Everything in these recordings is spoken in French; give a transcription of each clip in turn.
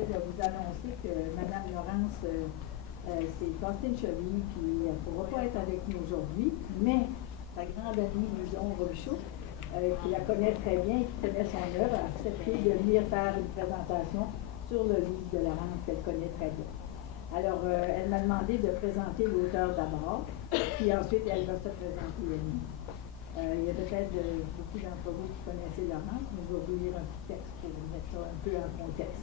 voudrais vous annoncer que Mme Laurence s'est cassée une cheville, puis elle ne pourra pas être avec nous aujourd'hui, mais sa grande amie Lison Robichaud, qui la connaît très bien, qui connaît son œuvre, a accepté de venir faire une présentation sur le livre de Laurence qu'elle connaît très bien. Alors, elle m'a demandé de présenter l'auteur d'abord, puis ensuite, elle va se présenter elle-même. Il y a peut-être beaucoup d'entre vous qui connaissez Laurence, mais je vais vous lire un petit texte pour vous mettre ça un peu en contexte.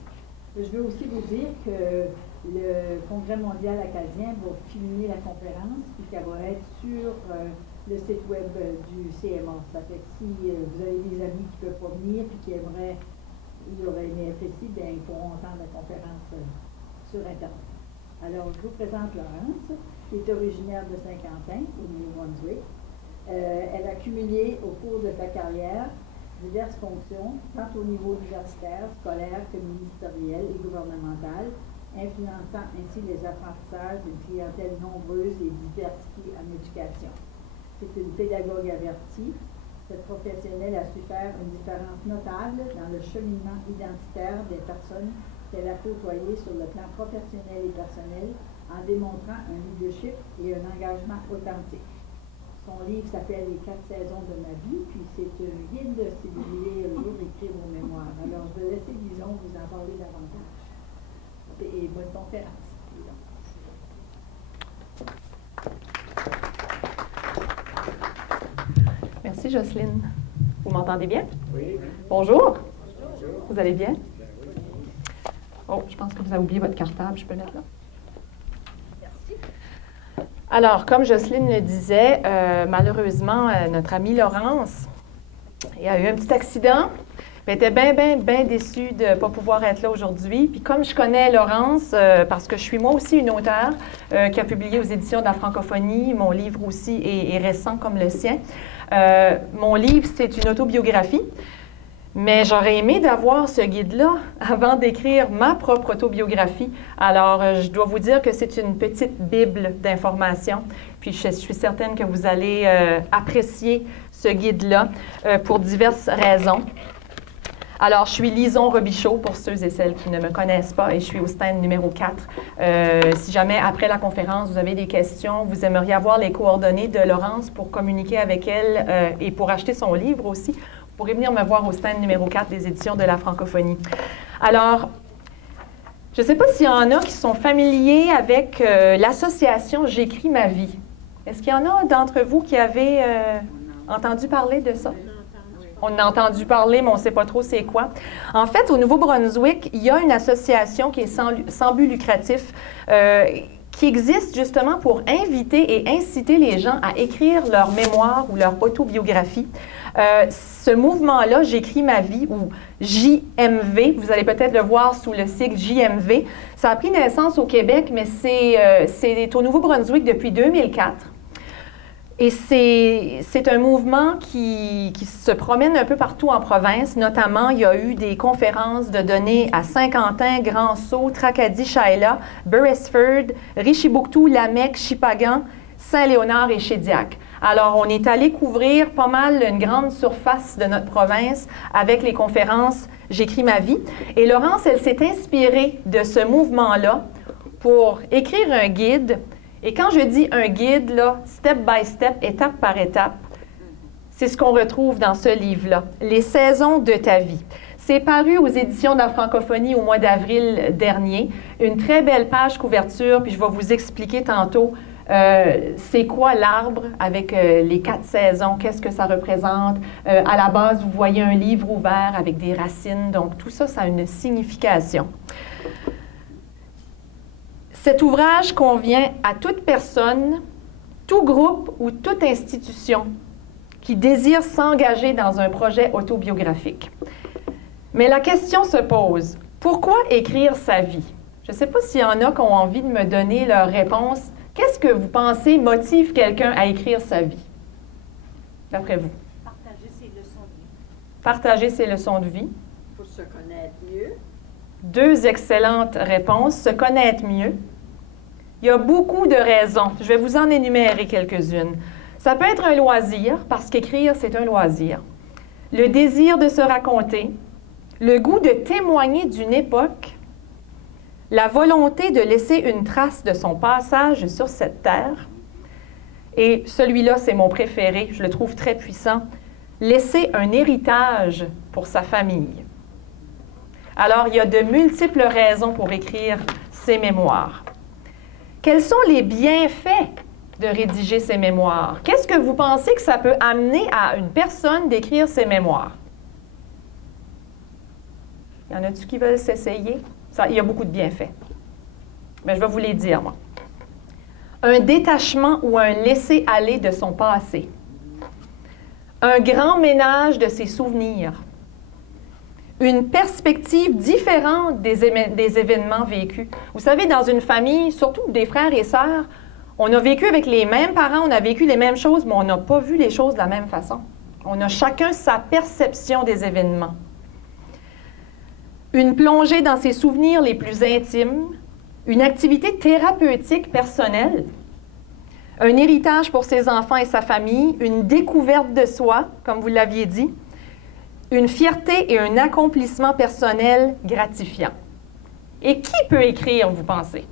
Je veux aussi vous dire que le Congrès mondial acadien va filmer la conférence, puis qu'elle va être sur le site web du CMA. Ça fait que si vous avez des amis qui ne peuvent pas venir, puis qui ils auraient aimé être ici, bien, ils pourront entendre la conférence sur Internet. Alors, je vous présente Laurence, qui est originaire de Saint-Quentin, au Nouveau-Brunswick. Elle a cumulé au cours de sa carrière diverses fonctions, tant au niveau universitaire, scolaire que ministériel et gouvernemental, influençant ainsi les apprentissages d'une clientèle nombreuse et diversifiée en éducation. C'est une pédagogue avertie. Cette professionnelle a su faire une différence notable dans le cheminement identitaire des personnes qu'elle a côtoyées sur le plan professionnel et personnel en démontrant un leadership et un engagement authentique. Son livre s'appelle « Les 4 saisons de ma vie », puis c'est un guide si vous voulez écrire vos mémoires. Alors, je vais laisser Lison vous en parler davantage. Et bonne conférence. Merci, Jocelyne. Vous m'entendez bien? Oui. Bonjour. Bonjour. Vous allez bien? Oh, je pense que vous avez oublié votre cartable. Je peux le mettre là? Alors, comme Jocelyne le disait, malheureusement, notre amie Laurence a eu un petit accident. Elle était bien déçue de ne pas pouvoir être là aujourd'hui. Puis comme je connais Laurence, parce que je suis moi aussi une auteure qui a publié aux éditions de la francophonie, mon livre aussi est récent comme le sien. Mon livre, c'est une autobiographie. Mais j'aurais aimé d'avoir ce guide-là avant d'écrire ma propre autobiographie. Alors, je dois vous dire que c'est une petite bible d'informations. Puis, je suis certaine que vous allez apprécier ce guide-là pour diverses raisons. Alors, je suis Lison Robichaud, pour ceux et celles qui ne me connaissent pas, et je suis au stand numéro 4. Si jamais, après la conférence, vous avez des questions, vous aimeriez avoir les coordonnées de Laurence pour communiquer avec elle et pour acheter son livre aussi, vous pourrez venir me voir au stand numéro 4 des éditions de la francophonie. Alors, je ne sais pas s'il y en a qui sont familiers avec l'association J'écris ma vie. Est-ce qu'il y en a d'entre vous qui avez entendu parler de ça? On en a entendu parler, mais on ne sait pas trop c'est quoi. En fait, au Nouveau-Brunswick, il y a une association qui est sans but lucratif qui existe justement pour inviter et inciter les gens à écrire leur mémoire ou leur autobiographie. Ce mouvement-là, J'écris ma vie, ou JMV, vous allez peut-être le voir sous le sigle JMV, ça a pris naissance au Québec, mais c'est au Nouveau-Brunswick depuis 2004. Et c'est un mouvement qui se promène un peu partout en province. Notamment, il y a eu des conférences de données à Saint-Quentin, Grand-Sault, Tracadie, Shaila, Beresford, Richibouctou, Lamec, Chipagan, Saint-Léonard et Shediac. Alors, on est allé couvrir pas mal une grande surface de notre province avec les conférences J'écris ma vie. Et Laurence, elle s'est inspirée de ce mouvement-là pour écrire un guide. Et quand je dis un guide, là, step by step, étape par étape, c'est ce qu'on retrouve dans ce livre-là, Les saisons de ta vie. C'est paru aux éditions de la francophonie au mois d'avril dernier. Une très belle page couverture, puis je vais vous expliquer tantôt c'est quoi l'arbre avec les 4 saisons, qu'est-ce que ça représente. À la base, vous voyez un livre ouvert avec des racines, donc tout ça, ça a une signification. Cet ouvrage convient à toute personne, tout groupe ou toute institution qui désire s'engager dans un projet autobiographique. Mais la question se pose, pourquoi écrire sa vie? Je ne sais pas s'il y en a qui ont envie de me donner leur réponse. Qu'est-ce que vous pensez motive quelqu'un à écrire sa vie, d'après vous? Partager ses leçons de vie. Partager ses leçons de vie. Pour se connaître mieux. 2 excellentes réponses. Se connaître mieux. Il y a beaucoup de raisons. Je vais vous en énumérer quelques-unes. Ça peut être un loisir, parce qu'écrire, c'est un loisir. Le désir de se raconter. Le goût de témoigner d'une époque. la volonté de laisser une trace de son passage sur cette terre. Et celui-là, c'est mon préféré, je le trouve très puissant. Laisser un héritage pour sa famille. Alors, il y a de multiples raisons pour écrire ses mémoires. Quels sont les bienfaits de rédiger ses mémoires? Qu'est-ce que vous pensez que ça peut amener à une personne d'écrire ses mémoires? Y en a-tu qui veulent s'essayer? Il y a beaucoup de bienfaits. Mais je vais vous les dire, moi. Un détachement ou un laisser-aller de son passé. Un grand ménage de ses souvenirs. Une perspective différente des événements vécus. Vous savez, dans une famille, surtout des frères et sœurs, on a vécu avec les mêmes parents, on a vécu les mêmes choses, mais on n'a pas vu les choses de la même façon. On a chacun sa perception des événements. Une plongée dans ses souvenirs les plus intimes, une activité thérapeutique personnelle, un héritage pour ses enfants et sa famille, une découverte de soi, comme vous l'aviez dit, une fierté et un accomplissement personnel gratifiant. Et qui peut écrire, vous pensez?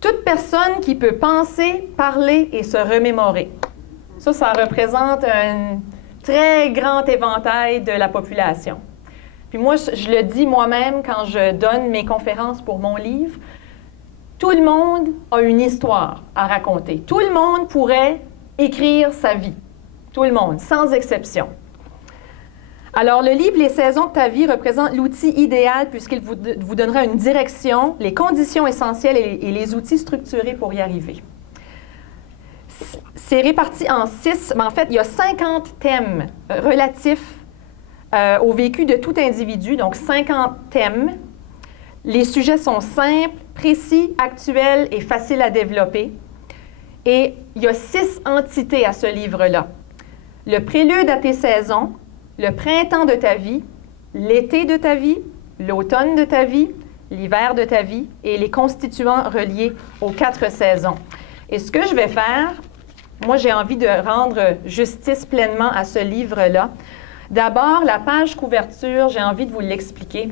Toute personne qui peut penser, parler et se remémorer. Ça représente un très grand éventail de la population. Puis moi, je le dis moi-même quand je donne mes conférences pour mon livre, tout le monde a une histoire à raconter. Tout le monde pourrait écrire sa vie. Tout le monde, sans exception. Alors, le livre « Les saisons de ta vie » représente l'outil idéal puisqu'il vous donnera une direction, les conditions essentielles et les outils structurés pour y arriver. C'est réparti en 6, mais en fait, il y a 50 thèmes relatifs au vécu de tout individu, donc 50 thèmes. Les sujets sont simples, précis, actuels et faciles à développer. Et il y a 6 entités à ce livre-là. Le prélude à tes saisons, le printemps de ta vie, l'été de ta vie, l'automne de ta vie, l'hiver de ta vie et les constituants reliés aux 4 saisons. Et ce que je vais faire, moi j'ai envie de rendre justice pleinement à ce livre-là. D'abord, la page couverture, j'ai envie de vous l'expliquer.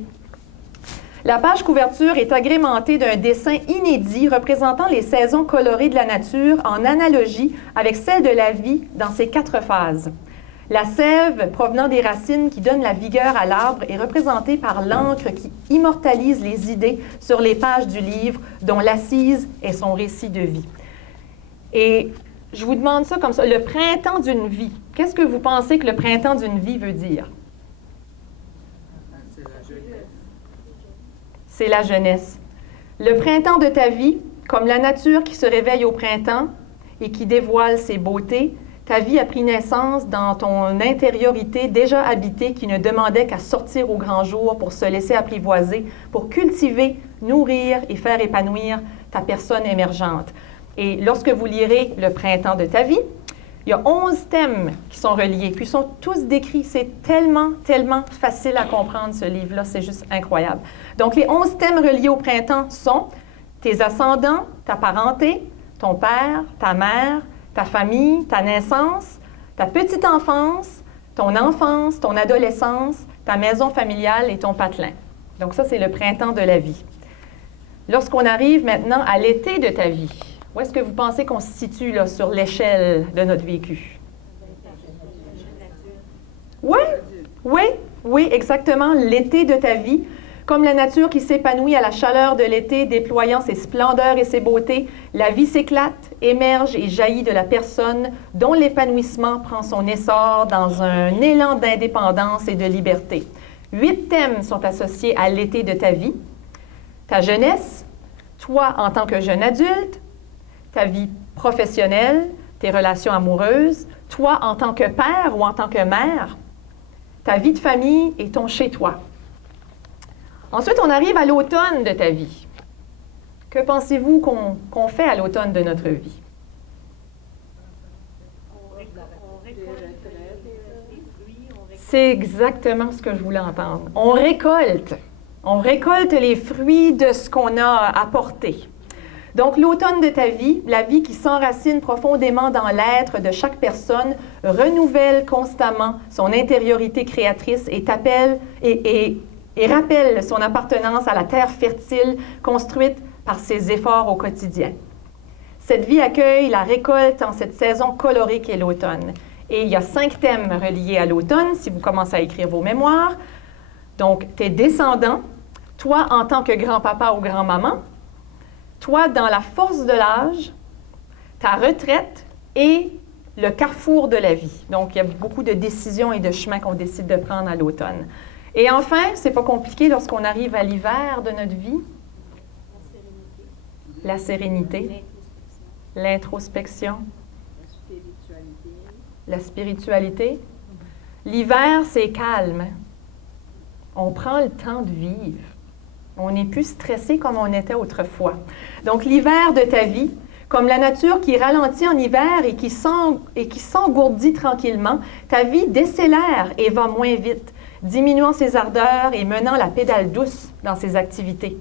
La page couverture est agrémentée d'un dessin inédit représentant les saisons colorées de la nature en analogie avec celle de la vie dans ses 4 phases. La sève provenant des racines qui donne la vigueur à l'arbre est représentée par l'encre qui immortalise les idées sur les pages du livre dont l'assise est son récit de vie. Et je vous demande ça comme ça, le printemps d'une vie. Qu'est-ce que vous pensez que le printemps d'une vie veut dire? C'est la jeunesse. Le printemps de ta vie, comme la nature qui se réveille au printemps et qui dévoile ses beautés, ta vie a pris naissance dans ton intériorité déjà habitée qui ne demandait qu'à sortir au grand jour pour se laisser apprivoiser, pour cultiver, nourrir et faire épanouir ta personne émergente. Et lorsque vous lirez Le printemps de ta vie, il y a 11 thèmes qui sont reliés, puis ils sont tous décrits. C'est tellement, tellement facile à comprendre, ce livre-là. C'est juste incroyable. Donc, les 11 thèmes reliés au printemps sont tes ascendants, ta parenté, ton père, ta mère, ta famille, ta naissance, ta petite enfance, ton adolescence, ta maison familiale et ton patelin. Donc, ça, c'est le printemps de la vie. Lorsqu'on arrive maintenant à l'été de ta vie, où est-ce que vous pensez qu'on se situe là, sur l'échelle de notre vécu? Oui, oui, oui, exactement, l'été de ta vie. Comme la nature qui s'épanouit à la chaleur de l'été, déployant ses splendeurs et ses beautés, la vie s'éclate, émerge et jaillit de la personne dont l'épanouissement prend son essor dans un élan d'indépendance et de liberté. 8 thèmes sont associés à l'été de ta vie. Ta jeunesse, toi en tant que jeune adulte, ta vie professionnelle, tes relations amoureuses, toi en tant que père ou en tant que mère, ta vie de famille et ton chez-toi. Ensuite, on arrive à l'automne de ta vie. Que pensez-vous qu'on fait à l'automne de notre vie? On récolte les fruits, C'est exactement ce que je voulais entendre. On récolte. On récolte les fruits de ce qu'on a apporté. Donc, l'automne de ta vie, la vie qui s'enracine profondément dans l'être de chaque personne, renouvelle constamment son intériorité créatrice et t'appelle et et rappelle son appartenance à la terre fertile construite par ses efforts au quotidien. Cette vie accueille la récolte en cette saison colorée qu'est l'automne. Et il y a 5 thèmes reliés à l'automne, si vous commencez à écrire vos mémoires. Donc, tes descendants, toi en tant que grand-papa ou grand-maman, toi dans la force de l'âge, ta retraite et le carrefour de la vie. Donc, il y a beaucoup de décisions et de chemins qu'on décide de prendre à l'automne. Et enfin, c'est pas compliqué lorsqu'on arrive à l'hiver de notre vie. La sérénité. L'introspection. La spiritualité. L'hiver, c'est calme. On prend le temps de vivre. On n'est plus stressé comme on était autrefois. Donc, l'hiver de ta vie, comme la nature qui ralentit en hiver et qui s'engourdit tranquillement, ta vie décélère et va moins vite, diminuant ses ardeurs et menant la pédale douce dans ses activités.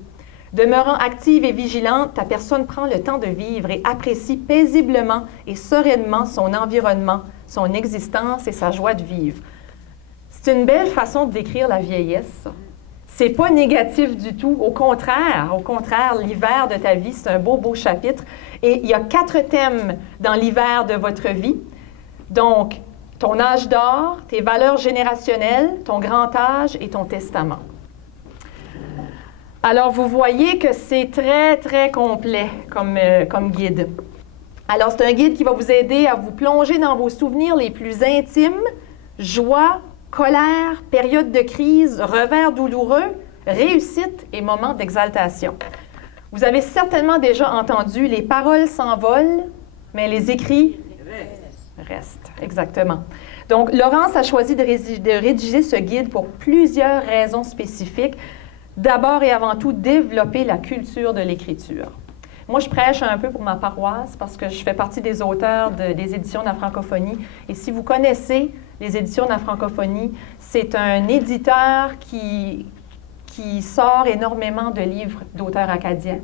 Demeurant active et vigilante, ta personne prend le temps de vivre et apprécie paisiblement et sereinement son environnement, son existence et sa joie de vivre. C'est une belle façon de décrire la vieillesse. C'est pas négatif du tout. Au contraire, l'hiver de ta vie, c'est un beau, beau chapitre. Et il y a 4 thèmes dans l'hiver de votre vie. Donc, ton âge d'or, tes valeurs générationnelles, ton grand âge et ton testament. Alors, vous voyez que c'est très, très complet comme guide. Alors, c'est un guide qui va vous aider à vous plonger dans vos souvenirs les plus intimes, joie, colère, période de crise, revers douloureux, réussite et moments d'exaltation. Vous avez certainement déjà entendu « Les paroles s'envolent, mais les écrits restent ». Exactement. Donc, Laurence a choisi de rédiger ce guide pour plusieurs raisons spécifiques. D'abord et avant tout, développer la culture de l'écriture. Moi, je prêche un peu pour ma paroisse parce que je fais partie des auteurs des éditions de la francophonie. Et si vous connaissez les éditions de la francophonie, c'est un éditeur qui sort énormément de livres d'auteurs acadiens.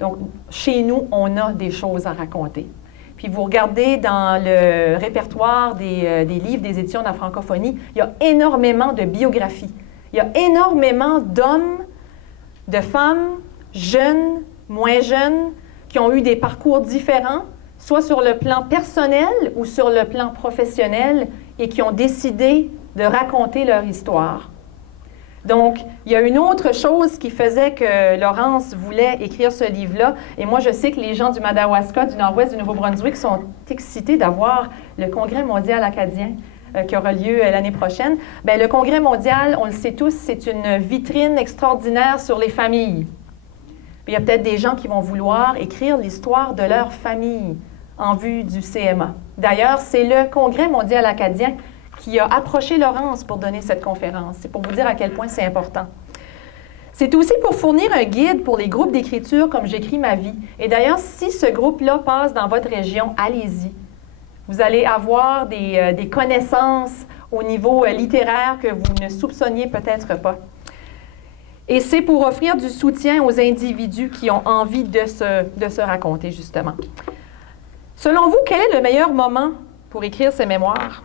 Donc, chez nous, on a des choses à raconter. Puis, vous regardez dans le répertoire des livres des éditions de la francophonie, il y a énormément de biographies. Il y a énormément d'hommes, de femmes, jeunes, moins jeunes, qui ont eu des parcours différents, soit sur le plan personnel ou sur le plan professionnel, et qui ont décidé de raconter leur histoire. Donc, il y a une autre chose qui faisait que Laurence voulait écrire ce livre-là, et moi, je sais que les gens du Madawaska, du nord-ouest du Nouveau-Brunswick, sont excités d'avoir le Congrès mondial acadien qui aura lieu l'année prochaine. Bien, le Congrès mondial, on le sait tous, c'est une vitrine extraordinaire sur les familles. Puis, il y a peut-être des gens qui vont vouloir écrire l'histoire de leur famille en vue du CMA. D'ailleurs, c'est le Congrès mondial acadien qui a approché Laurence pour donner cette conférence. C'est pour vous dire à quel point c'est important. C'est aussi pour fournir un guide pour les groupes d'écriture comme J'écris ma vie. Et d'ailleurs, si ce groupe-là passe dans votre région, allez-y. Vous allez avoir des connaissances au niveau littéraire que vous ne soupçonniez peut-être pas. Et c'est pour offrir du soutien aux individus qui ont envie de se raconter, justement. Selon vous, quel est le meilleur moment pour écrire ces mémoires?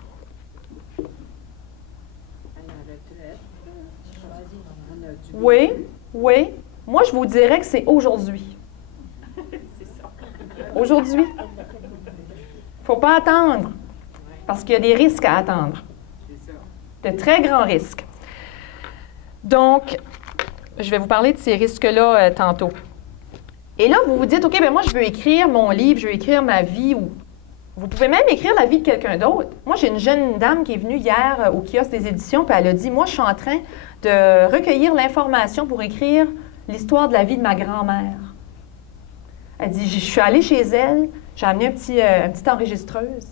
Oui, oui. Moi, je vous dirais que c'est aujourd'hui. Aujourd'hui. Il ne faut pas attendre, parce qu'il y a des risques à attendre. De très grands risques. Donc, je vais vous parler de ces risques-là tantôt. Et là, vous vous dites, OK, bien moi, je veux écrire mon livre, je veux écrire ma vie. Ou vous pouvez même écrire la vie de quelqu'un d'autre. Moi, j'ai une jeune dame qui est venue hier au kiosque des éditions, puis elle a dit, moi, je suis en train de recueillir l'information pour écrire l'histoire de la vie de ma grand-mère. Elle dit, je suis allée chez elle, j'ai amené une petite enregistreuse,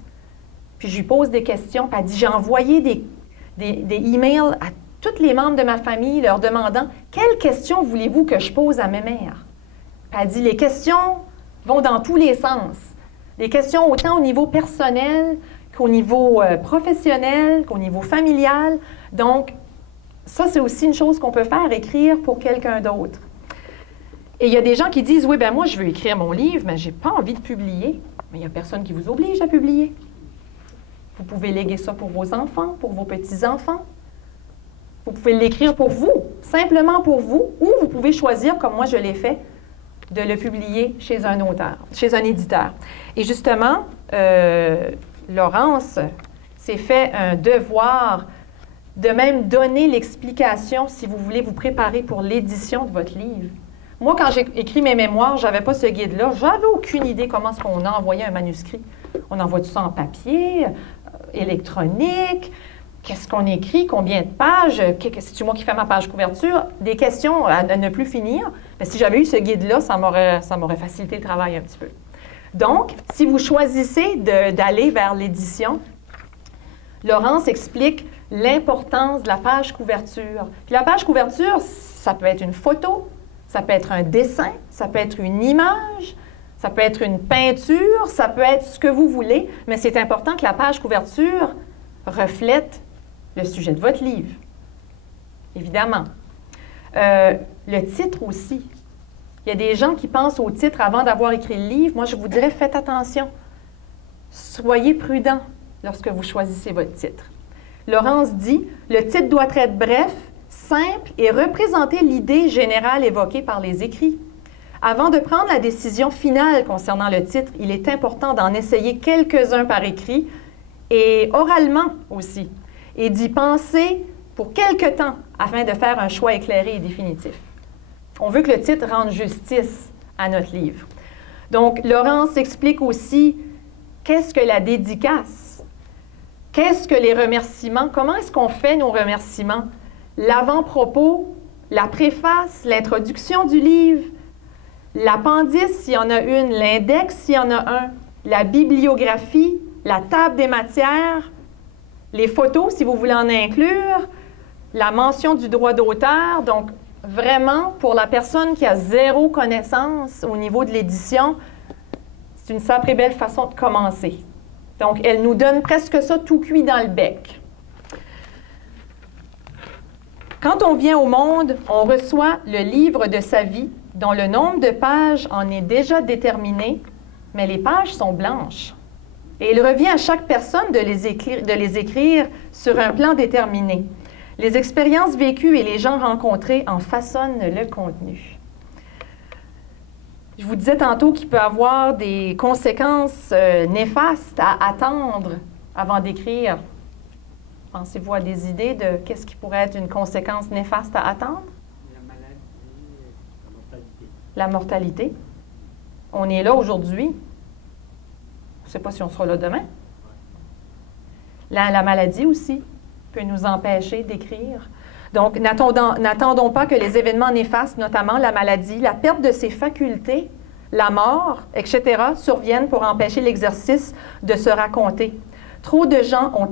puis je lui pose des questions, puis elle dit, j'ai envoyé des emails à tous les membres de ma famille leur demandant « Quelles questions voulez-vous que je pose à mes mères? » Puis elle dit « Les questions vont dans tous les sens. Les questions autant au niveau personnel qu'au niveau professionnel, qu'au niveau familial. Donc, ça, c'est aussi une chose qu'on peut faire, écrire pour quelqu'un d'autre. Et il y a des gens qui disent « Oui, bien moi, je veux écrire mon livre, mais je n'ai pas envie de publier. » Mais il n'y a personne qui vous oblige à publier. Vous pouvez léguer ça pour vos enfants, pour vos petits-enfants. Vous pouvez l'écrire pour vous. simplement pour vous, ou vous pouvez choisir, comme moi je l'ai fait, de le publier chez un auteur, chez un éditeur. Et justement, Laurence s'est fait un devoir de même donner l'explication si vous voulez vous préparer pour l'édition de votre livre. Moi, quand j'ai écrit mes mémoires, je n'avais pas ce guide-là. Je n'avais aucune idée comment est-ce qu'on a envoyé un manuscrit. On envoie tout ça en papier, électronique. Qu'est-ce qu'on écrit? Combien de pages? C'est moi qui fais ma page couverture? Des questions à ne plus finir. Mais si j'avais eu ce guide-là, ça m'aurait facilité le travail un petit peu. Donc, si vous choisissez d'aller vers l'édition, Laurence explique l'importance de la page couverture. Puis la page couverture, ça peut être une photo, ça peut être un dessin, ça peut être une image, ça peut être une peinture, ça peut être ce que vous voulez, mais c'est important que la page couverture reflète le sujet de votre livre, évidemment. Le titre aussi. Il y a des gens qui pensent au titre avant d'avoir écrit le livre. Moi, je vous dirais, faites attention. Soyez prudent lorsque vous choisissez votre titre. Laurence dit, le titre doit être bref, simple et représenter l'idée générale évoquée par les écrits. Avant de prendre la décision finale concernant le titre, il est important d'en essayer quelques-uns par écrit et oralement aussi, et d'y penser pour quelque temps afin de faire un choix éclairé et définitif. On veut que le titre rende justice à notre livre. Donc, Laurence explique aussi qu'est-ce que la dédicace, qu'est-ce que les remerciements, comment est-ce qu'on fait nos remerciements, l'avant-propos, la préface, l'introduction du livre, l'appendice s'il y en a une, l'index s'il y en a un, la bibliographie, la table des matières, les photos si vous voulez en inclure, la mention du droit d'auteur. Donc, vraiment, pour la personne qui a zéro connaissance au niveau de l'édition, c'est une sacrée belle façon de commencer. Donc, elle nous donne presque ça tout cuit dans le bec. Quand on vient au monde, on reçoit le livre de sa vie, dont le nombre de pages en est déjà déterminé, mais les pages sont blanches. Et il revient à chaque personne de les écrire sur un plan déterminé. Les expériences vécues et les gens rencontrés en façonnent le contenu. Je vous disais tantôt qu'il peut y avoir des conséquences néfastes à attendre avant d'écrire. Pensez-vous à des idées de qu'est-ce qui pourrait être une conséquence néfaste à attendre? La maladie, la mortalité. La mortalité. On est là aujourd'hui. Je ne sais pas si on sera là demain. La maladie aussi peut nous empêcher d'écrire. Donc, n'attendons pas que les événements néfastes, notamment la maladie, la perte de ses facultés, la mort, etc., surviennent pour empêcher l'exercice de se raconter. Trop de gens ont